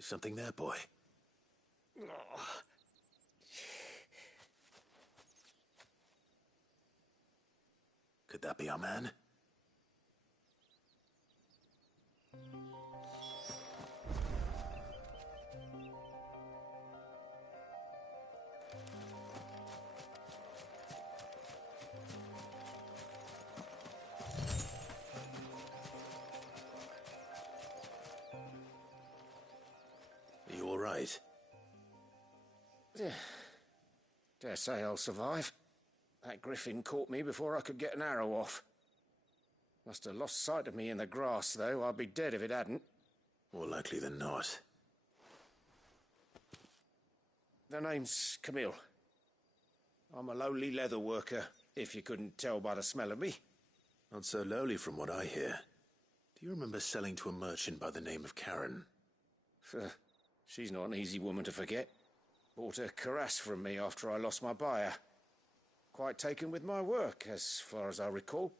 Something there, boy. Could that be our man? Are you all right? Dare say I'll survive. That griffin caught me before I could get an arrow off. Must have lost sight of me in the grass, though. I'd be dead if it hadn't. More likely than not. The name's Camille. I'm a lowly leather worker, if you couldn't tell by the smell of me. Not so lowly from what I hear. Do you remember selling to a merchant by the name of Karen? She's not an easy woman to forget. Bought a cuirass from me after I lost my buyer. Quite taken with my work, as far as I recall.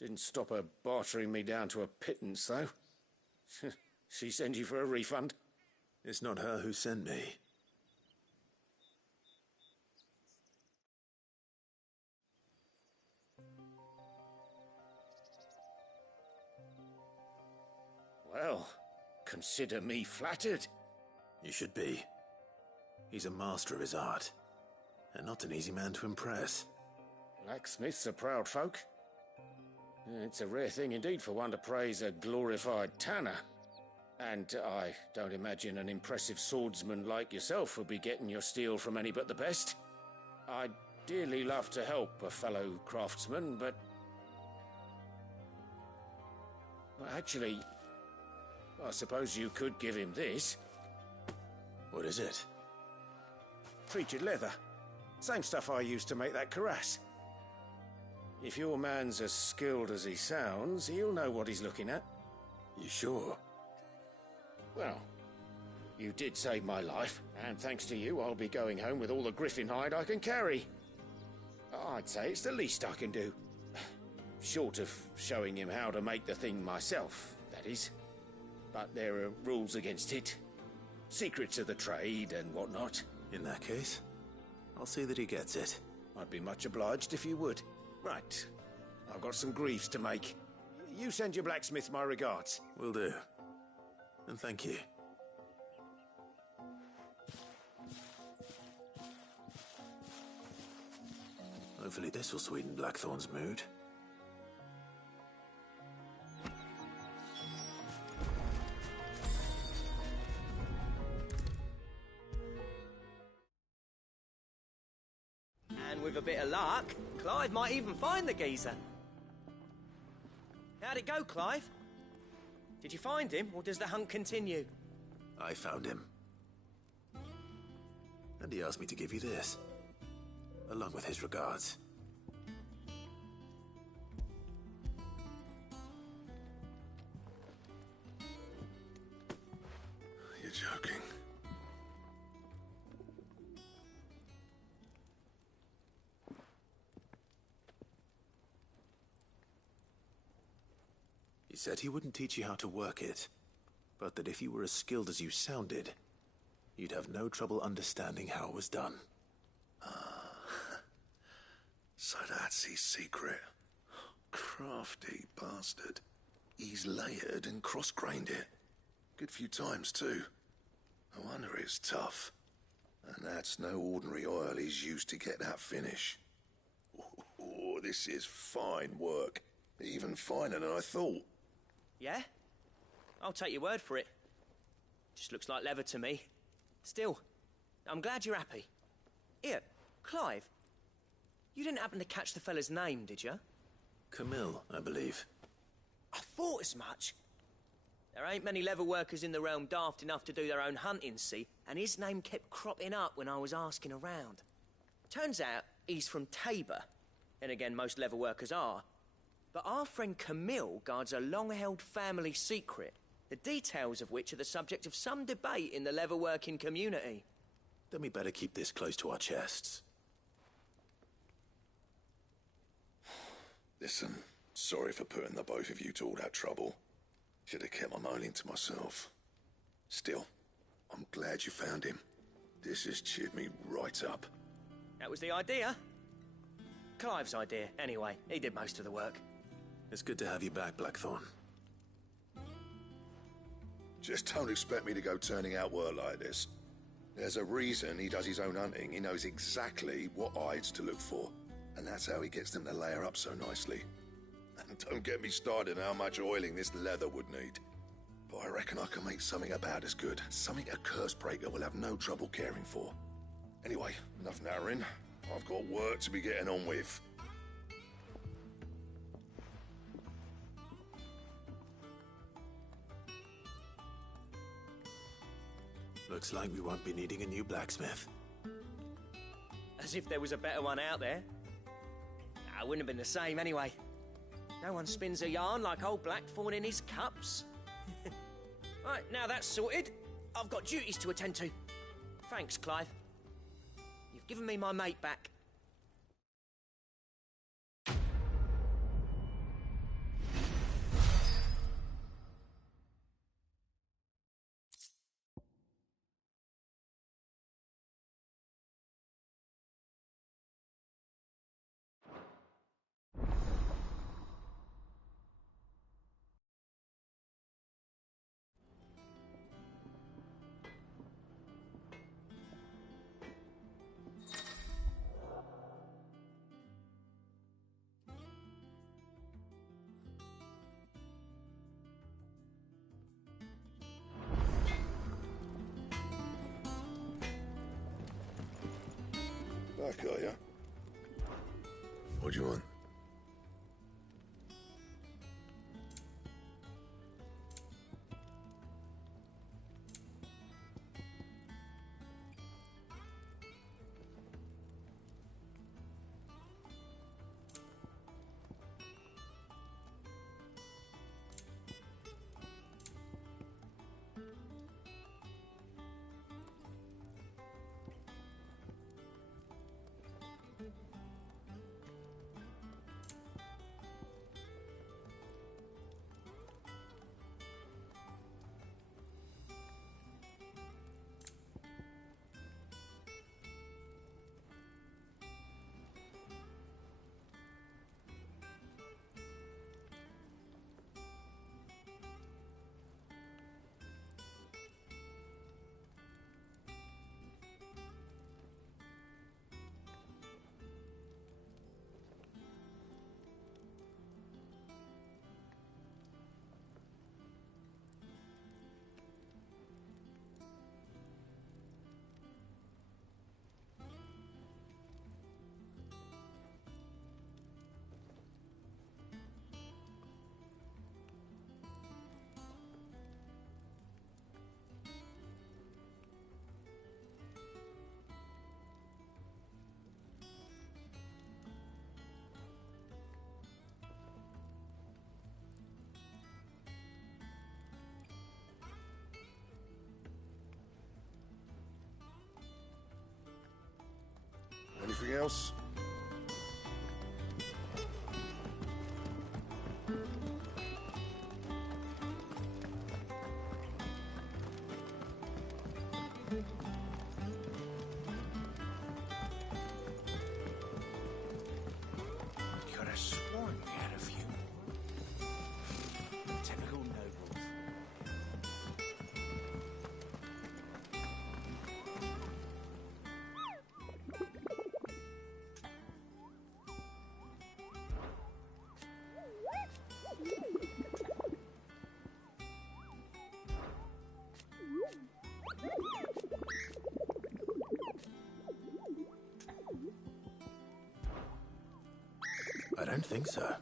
Didn't stop her bartering me down to a pittance, though. She send you for a refund? It's not her who sent me. Well, consider me flattered. You should be. He's a master of his art, and not an easy man to impress. Blacksmiths are proud folk. It's a rare thing indeed for one to praise a glorified tanner. And I don't imagine an impressive swordsman like yourself would be getting your steel from any but the best. I'd dearly love to help a fellow craftsman, but... Well, actually, I suppose you could give him this. What is it? Treated leather. Same stuff I used to make that cuirass. If your man's as skilled as he sounds, he'll know what he's looking at. You sure? Well, you did save my life, and thanks to you, I'll be going home with all the griffin hide I can carry. I'd say it's the least I can do. Short of showing him how to make the thing myself, that is. But there are rules against it. Secrets of the trade and whatnot. In that case, I'll see that he gets it. I'd be much obliged if you would. Right. I've got some griefs to make. You send your blacksmith my regards. Will do. And thank you. Hopefully this will sweeten Blackthorn's mood. And with a bit of luck, Clive might even find the geezer. How'd it go, Clive? Did you find him, or does the hunt continue? I found him. And he asked me to give you this, along with his regards. You're joking. He said he wouldn't teach you how to work it, but that if you were as skilled as you sounded, you'd have no trouble understanding how it was done. So that's his secret. Crafty bastard. He's layered and cross-grained it. Good few times, too. No wonder it's tough. And that's no ordinary oil he's used to get that finish. Oh, this is fine work. Even finer than I thought. Yeah? I'll take your word for it. Just looks like leather to me. Still, I'm glad you're happy. Here, Clive. You didn't happen to catch the fella's name, did you? Camille, I believe. I thought as much. There ain't many leather workers in the realm daft enough to do their own hunting, see? And his name kept cropping up when I was asking around. Turns out he's from Tabor. And again, most leather workers are. But our friend Camille guards a long-held family secret, the details of which are the subject of some debate in the leather-working community. Then we better keep this close to our chests. Listen, sorry for putting the both of you to all that trouble. Should have kept my moaning to myself. Still, I'm glad you found him. This has cheered me right up. That was the idea. Clive's idea, anyway. He did most of the work. It's good to have you back, Blackthorn. Just don't expect me to go turning out work like this. There's a reason he does his own hunting. He knows exactly what hides to look for. And that's how he gets them to layer up so nicely. And don't get me started on how much oiling this leather would need. But I reckon I can make something about as good. Something a Cursebreaker will have no trouble caring for. Anyway, enough narrowing. I've got work to be getting on with. Looks like we won't be needing a new blacksmith. As if there was a better one out there. Nah, it wouldn't have been the same anyway. No one spins a yarn like old Blackthorn in his cups. Right, now that's sorted, I've got duties to attend to. Thanks, Clive. You've given me my mate back. Back, are you? What do you want? Anything else? I could have sworn we had a few more. Typical nobles. I don't think so.